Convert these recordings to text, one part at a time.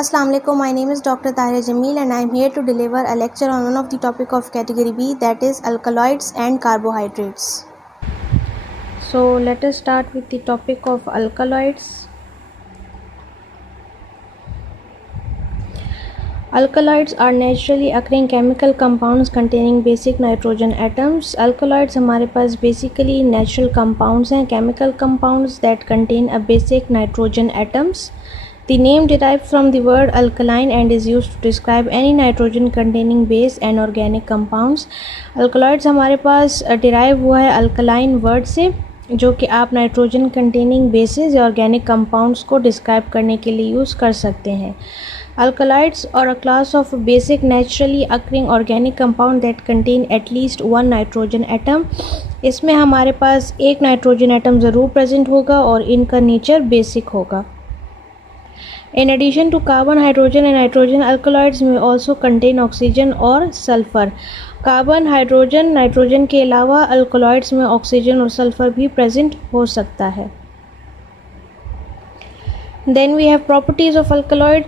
Assalamu alaikum. My name is Dr. Tahira Jameel and I am here to deliver a lecture on one of the topic of category B, that is alkaloids and carbohydrates. So let us start with the topic of alkaloids. Alkaloids are naturally occurring chemical compounds containing basic nitrogen atoms. Alkaloids हमारे पास basically natural compounds हैं, chemical compounds that contain a basic nitrogen atoms. The name derived from the word alkaline and is used to describe any nitrogen containing base and organic compounds. Alkaloids हमारे पास derive हुआ है alkaline word से, जो कि आप nitrogen containing basis या organic compounds को describe करने के लिए यूज़ कर सकते हैं. Alkaloids are a class of basic naturally occurring organic compound that contain at least one nitrogen atom. इसमें हमारे पास एक नाइट्रोजन एटम ज़रूर प्रेजेंट होगा और इनका नेचर बेसिक होगा. In addition to carbon, hydrogen and nitrogen, alkaloids may also contain oxygen और sulphur. Carbon, hydrogen, nitrogen के अलावा अल्कलॉइड्स में ऑक्सीजन और सल्फर भी प्रेजेंट हो सकता है. Then we have properties of alkaloid.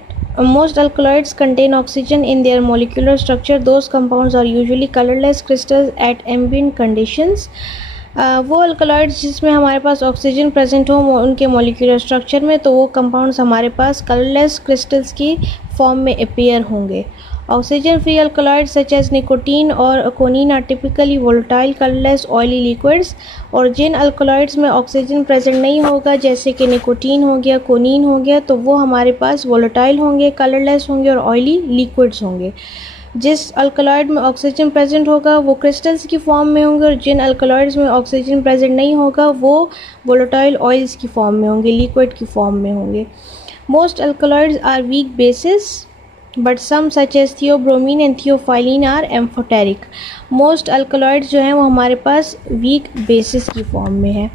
Most alkaloids contain oxygen in their molecular structure. Those compounds are usually colorless crystals at ambient conditions. वो alkaloids जिसमें हमारे पास ऑक्सीजन प्रेजेंट हो उनके मॉलिक्यूलर स्ट्रक्चर में, तो वो कंपाउंड्स हमारे पास कलरलेस क्रिस्टल्स की फॉर्म में अपीयर होंगे. Oxygen free alkaloids such as nicotine और coniine are typically volatile colourless oily liquids. और जिन अल्कलॉइड्स में ऑक्सीजन प्रेजेंट नहीं होगा, जैसे कि निकोटीन हो गया, कोनीन हो गया, तो वो हमारे पास वोलेटाइल होंगे, कलरलेस होंगे और ऑयली लिक्विड्स होंगे. जिस अल्कलॉइड में ऑक्सीजन प्रेजेंट होगा वो क्रिस्टल्स की फॉर्म में होंगे और जिन अल्कलॉइड्स में ऑक्सीजन प्रेजेंट नहीं होगा वो वोलेटाइल ऑयल्स की फॉर्म में होंगे, लिक्विड की फॉर्म में होंगे. Most alkaloids are weak bases but some such as theobromine and theophylline are amphoteric. Most alkaloids जो हैं वो हमारे पास वीक बेसिस की फॉर्म में है,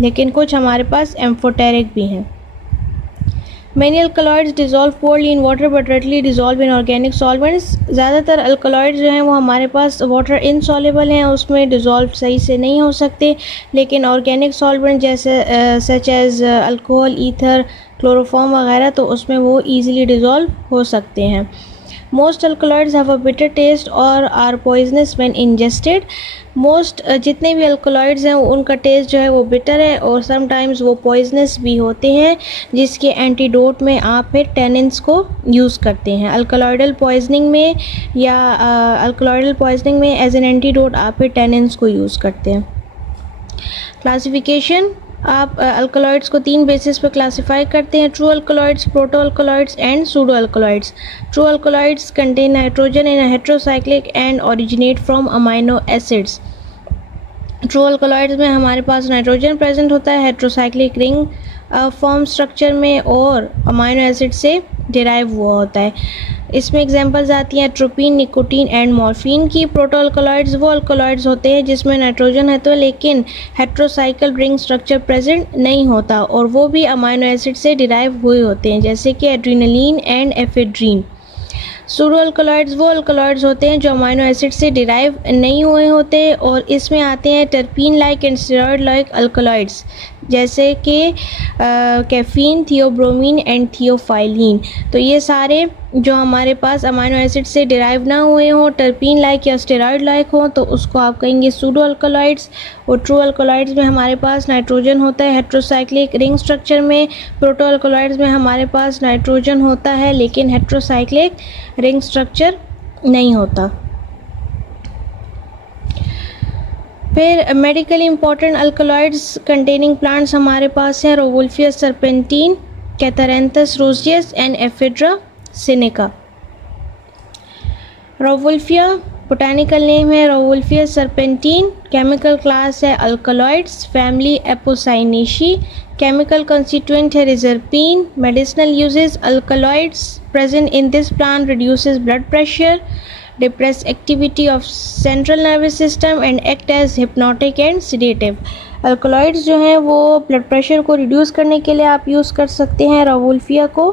लेकिन कुछ हमारे पास एम्फोटेरिक भी हैं. Many alkaloids dissolve poorly in water but readily dissolve in organic solvents. ज़्यादातर अल्कलॉइड्स जो हैं वो हमारे पास वाटर इनसॉल्युबल हैं, उसमें डिज़ोल्व सही से नहीं हो सकते, लेकिन ऑर्गेनिक सॉल्वेंट जैसे such as alcohol, ether, chloroform वगैरह, तो उसमें वो ईजिली डिज़ोल्व हो सकते हैं. Most alkaloids have a bitter taste और are poisonous when ingested. Most जितने भी अल्कलॉइड्स हैं उनका टेस्ट जो है वो बिटर है और समटाइम्स वो पॉइजनस भी होते हैं, जिसके एंटीडोट में आप फिर टेनिन्स को यूज़ करते हैं. अल्कलॉइडल पॉइजनिंग में या अल्कलॉइडल पॉइजनिंग में एज एन एंटीडोट आप फिर टेनिन्स को यूज़ करते हैं. क्लासिफिकेशन, आप अल्कलॉइड्स को 3 बेसिस पर क्लासीफाई करते हैं: true alkaloids, proto alkaloids and pseudo alkaloids. True alkaloids contain nitrogen in a heterocyclic and originate from amino acids. True alkaloids में हमारे पास नाइट्रोजन प्रेजेंट होता है हेट्रोसाइक्लिक रिंग फॉर्म स्ट्रक्चर में और अमाइनो एसिड से डिराइव हुआ होता है. इसमें एग्जांपल्स आती हैं ट्रोपिन, निकोटीन एंड मॉर्फिन की. प्रोटो अल्कलॉइड्स वो अल्कलॉइड्स होते हैं जिसमें नाइट्रोजन है तो लेकिन हेट्रोसाइकल रिंग स्ट्रक्चर प्रेजेंट नहीं होता और वो भी अमाइनो एसिड से डिराइव हुए होते हैं, जैसे कि adrenaline and ephedrine. Pseudo alkaloids वो अल्कलॉइड्स होते हैं जो अमाइनो एसिड से डिराइव नहीं हुए होते और इसमें आते हैं terpene like and steroid like alkaloids, जैसे कि कैफीन, थियोब्रोमीन एंड थियोफाइलिन. तो ये सारे जो हमारे पास अमाइनो एसिड से डिराइव ना हुए हों, टर्पीन लाइक या स्टेरॉइड लाइक हों, तो उसको आप कहेंगे सूडो अल्कलॉइड्स. और ट्रू अल्कलॉइड्स में हमारे पास नाइट्रोजन होता है हेट्रोसाइक्लिक रिंग स्ट्रक्चर में. प्रोटो अल्कलॉइड्स में हमारे पास नाइट्रोजन होता है लेकिन हेट्रोसाइक्लिक रिंग स्ट्रक्चर नहीं होता. फिर medically important alkaloids containing plants हमारे पास हैं Rauwolfia serpentine, Catharanthus roseus and Ephedra sinica. Rauwolfia botanical name है रोवुल्फिया सर्पेंटीन. केमिकल क्लास है alkaloids, family Apocynaceae. Chemical constituent है reserpine. Medicinal uses, alkaloids present in this plant reduces blood pressure, depress activity of central nervous system and act as hypnotic and sedative. Alkaloids जो हैं वो blood pressure को reduce करने के लिए आप use कर सकते हैं रोवुल्फिया को.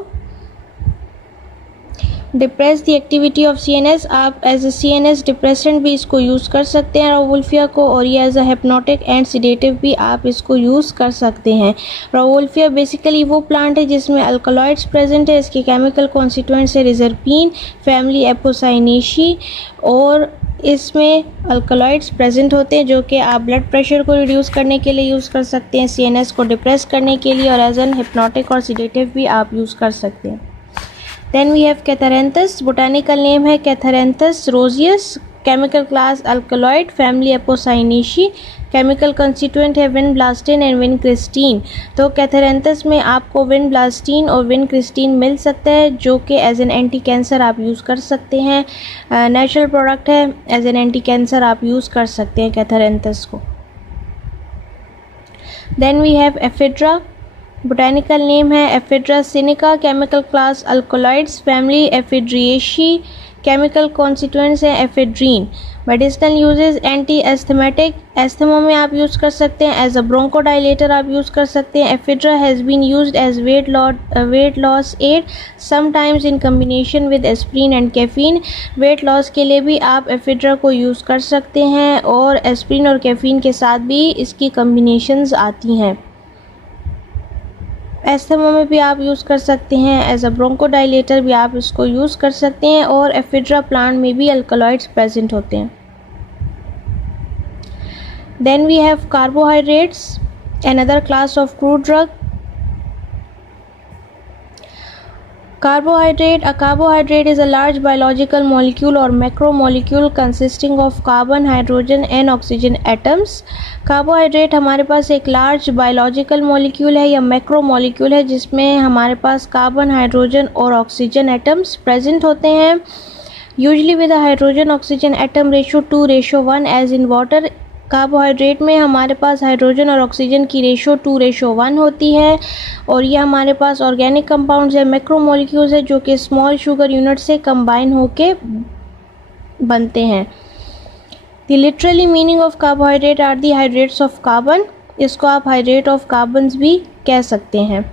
Depress the activity of CNS, आप एज ए CNS डिप्रेसेंट भी इसको यूज़ कर सकते हैं रावुल्फिया को, और ये as a hypnotic and sedative भी आप इसको यूज़ कर सकते हैं। रावुल्फिया बेसिकली वो प्लांट है जिसमें अल्कलॉइड्स प्रेजेंट है। इसके केमिकल कॉन्स्टिट्यूएंट्स है रिजर्पीन, फैमिली एपोसाइनेशी, और इसमें अल्कलॉइड्स प्रेजेंट होते हैं जो कि आप ब्लड प्रेशर को रिड्यूस करने के लिए यूज़ कर सकते हैं, CNS को डिप्रेस करने के लिए, और एज एन हिप्नोटिक और सिडेटिव भी आप यूज़ कर सकते हैं। Then we have Catharanthus, botanical name है Catharanthus roseus, chemical class alkaloid, family Apocynaceae, chemical constituent है vinblastine and vincristine। तो Catharanthus में आपको vinblastine और vincristine मिल सकता है जो कि एज एन एंटी कैंसर आप यूज़ कर सकते हैं। नेचुरल प्रोडक्ट है, एज एन एंटी कैंसर आप यूज़ कर सकते हैं Catharanthus को। Then we have Ephedra, botanical name है Ephedra sinica, chemical class alkaloids, family Ephedraceae, chemical constituents है ephedrine. Medicinal uses anti asthmatic, asthma में आप यूज़ कर सकते हैं, एज अ ब्रोंकोडाइलेटर आप यूज़ कर सकते हैं। Ephedra has been used as weight loss aid, sometimes in combination with aspirin and caffeine. Weight loss के लिए भी आप एफिड्रा को यूज़ कर सकते हैं, और एस्प्रिन और कैफीन के साथ भी इसकी कम्बिनेशंस आती हैं। एस्थमा में भी आप यूज़ कर सकते हैं, एज अ ब्रोंकोडाइलेटर भी आप इसको यूज़ कर सकते हैं, और एफिड्रा प्लांट में भी अल्कलॉइड्स प्रेजेंट होते हैं। Then we have carbohydrates, another class of crude drug. Carbohydrate, a carbohydrate is a large biological molecule or macromolecule consisting of carbon, hydrogen and oxygen atoms। Carbohydrate हमारे पास एक large biological molecule है या macromolecule है जिसमें हमारे पास carbon, hydrogen और oxygen atoms present होते हैं, usually with a hydrogen oxygen atom ratio 2:1 as in water. Carbohydrate में हमारे पास हाइड्रोजन और ऑक्सीजन की रेशो 2:1 होती है, और ये हमारे पास ऑर्गेनिक कंपाउंड्स है, मैक्रोमोलिक्यूल्स है जो कि स्मॉल शुगर यूनिट से कंबाइन होके बनते हैं। The literally meaning of carbohydrate are the hydrates of carbon, इसको आप हाइड्रेट ऑफ कार्बन्स भी कह सकते हैं।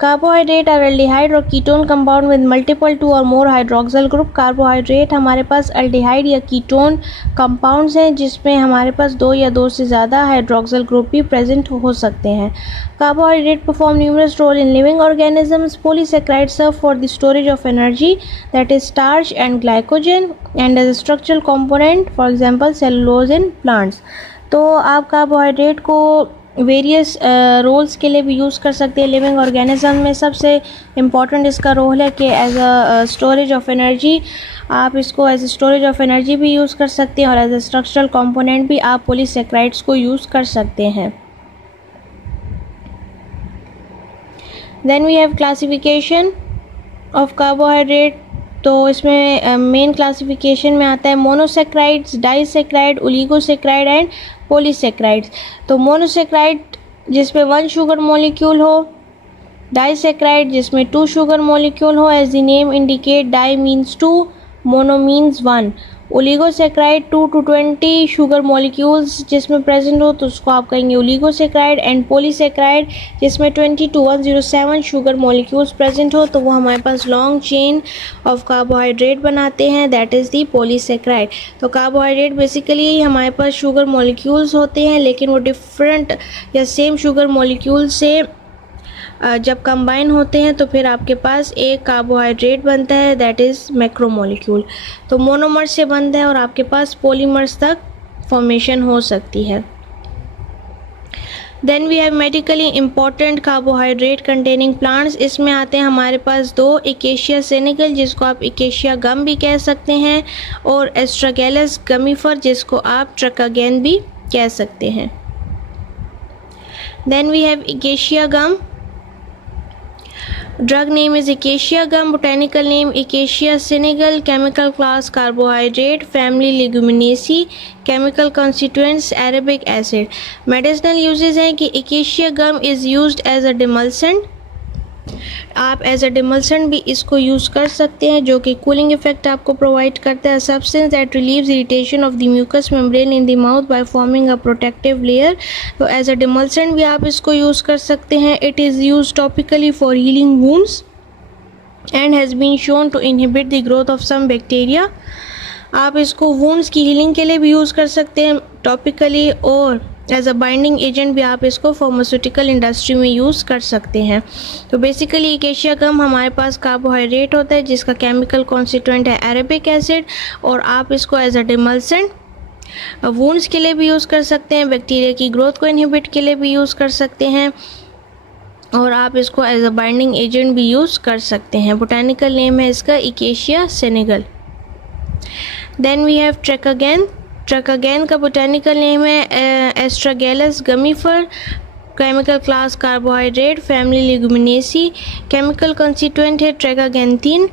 कार्बोहाइड्रेट आर एल्डिहाइड और कीटोन कंपाउंड विद मल्टीपल 2 और मोर हाइड्रोक्सिल ग्रुप। कार्बोहाइड्रेट हमारे पास एल्डिहाइड या कीटोन कंपाउंड्स हैं जिसमें हमारे पास 2 या 2 से ज़्यादा हाइड्रोक्सिल ग्रुप भी प्रेजेंट हो सकते हैं। Carbohydrate perform numerous role in living organisms. Polysaccharide serve for the storage of energy, that is starch and glycogen, and as a structural component for example cellulose in plants. तो आप carbohydrate को various roles के लिए भी use कर सकते हैं living organism में। सबसे इम्पॉर्टेंट इसका रोल है कि as a storage of energy, आप इसको as a storage of energy भी यूज़ कर सकते हैं, और एज अ स्ट्रक्चरल कंपोनेंट भी आप पॉलीसेक्राइड्स को यूज़ कर सकते हैं। Then we have classification of carbohydrate. तो इसमें मेन क्लासिफिकेशन में आता है monosaccharides, disaccharide, oligosaccharide and polysaccharides. तो मोनोसेक्राइड जिसमें 1 शुगर मॉलिक्यूल हो, डाइसेक्राइड जिसमें 2 शुगर मॉलिक्यूल हो, as the name indicate di means 2, mono means 1। Oligosaccharide 2 to 20 sugar molecules जिसमें प्रेजेंट हो तो उसको आप कहेंगे ओलिगोसेक्राइड, एंड पॉलीसेक्राइड जिसमें 20 to 107 शुगर मॉलिक्यूल्स प्रेजेंट हो तो वो हमारे पास लॉन्ग चेन ऑफ कार्बोहाइड्रेट बनाते हैं, दैट इज़ दी पॉलीसेक्राइड। तो कार्बोहाइड्रेट बेसिकली हमारे पास शुगर मॉलिक्यूल्स होते हैं, लेकिन वो डिफरेंट या सेम शुगर मॉलिक्यूल से जब कंबाइन होते हैं तो फिर आपके पास एक कार्बोहाइड्रेट बनता है, दैट इज़ मैक्रोमोलिक्यूल। तो मोनोमर से बनता है और आपके पास पॉलीमर्स तक फॉर्मेशन हो सकती है। Then we have medically important carbohydrate containing plants. इसमें आते हैं हमारे पास 2, इकेशिया सेनेगल जिसको आप इकेशिया गम भी कह सकते हैं, और एस्ट्रागेलस गमीफर जिसको आप ट्रकागेन भी कह सकते हैं। Then we have acacia gum, drug name is acacia gum, botanical name acacia senegal, chemical class carbohydrate, family leguminosae, chemical constituents arabic acid। medicinal uses हैं कि acacia gum is used as a demulcent, आप as a demulcent भी इसको use कर सकते हैं जो कि कूलिंग इफेक्ट आपको प्रोवाइड करता है। Substance that relieves irritation of the mucous membrane in the mouth by forming a protective layer. तो एज अ डिमल्सेंट भी आप इसको यूज़ कर सकते हैं। It is use topically for healing wounds, and has been shown to inhibit the growth of some bacteria. आप इसको wounds की हीलिंग के लिए भी यूज़ कर सकते हैं टॉपिकली, और एज अ बाइंडिंग एजेंट भी आप इसको फार्मास्यूटिकल इंडस्ट्री में यूज़ कर सकते हैं। तो बेसिकली एकेशिया गम हमारे पास कार्बोहाइड्रेट होता है जिसका केमिकल कॉन्स्टिट्यूएंट है अरेबिक एसिड, और आप इसको एज अ डिमल्सेंट वुंड्स के लिए भी यूज़ कर सकते हैं, बैक्टीरिया की ग्रोथ को इनहिबिट के लिए भी यूज़ कर सकते हैं, और आप इसको एज अ बाइंडिंग एजेंट भी यूज़ कर सकते हैं। बोटानिकल नेम है इसका Acacia senegal. Then we have tragacanth. Tragacanth का बोटानिकल नेम है Astragalus gummifer, chemical class carbohydrate, family Leguminosae, chemical constituent है tragacanthin.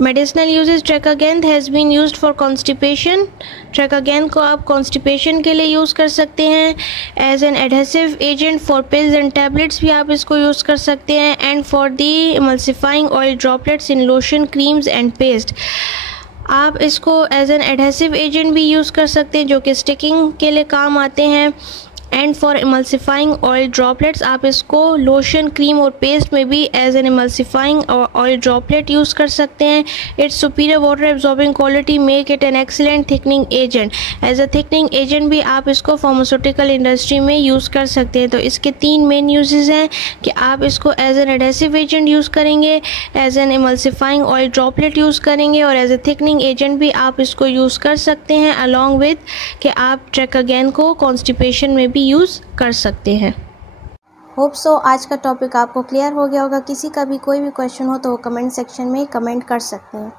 Medicinal uses tragacanth has been used for constipation. Tragacanth को आप कॉन्स्टिपेशन के लिए use कर सकते हैं, as an adhesive agent for pills and tablets भी आप इसको यूज़ कर सकते हैं, and for the emulsifying oil droplets in lotion, creams and paste. आप इसको एज एन एडहेसिव एजेंट भी यूज़ कर सकते हैं जो कि स्टिकिंग के लिए काम आते हैं, and for emulsifying oil droplets आप इसको लोशन, क्रीम और पेस्ट में भी as an emulsifying oil droplet use कर सकते हैं। Its superior water absorbing quality make it an excellent thickening agent. As a thickening agent भी आप इसको फार्मास्यूटिकल इंडस्ट्री में यूज़ कर सकते हैं। तो इसके 3 मेन यूजेस हैं कि आप इसको as an adhesive agent use करेंगे, as an emulsifying oil droplet use करेंगे, और एज अ थिकनिंग एजेंट भी आप इसको यूज़ कर सकते हैं, अलॉन्ग विद कि आप ट्रेकागैन को कॉन्स्टिपेशन में भी यूज़ कर सकते हैं। होप सो आज का टॉपिक आपको क्लियर हो गया होगा। किसी का भी कोई भी क्वेश्चन हो तो वो कमेंट सेक्शन में कमेंट कर सकते हैं।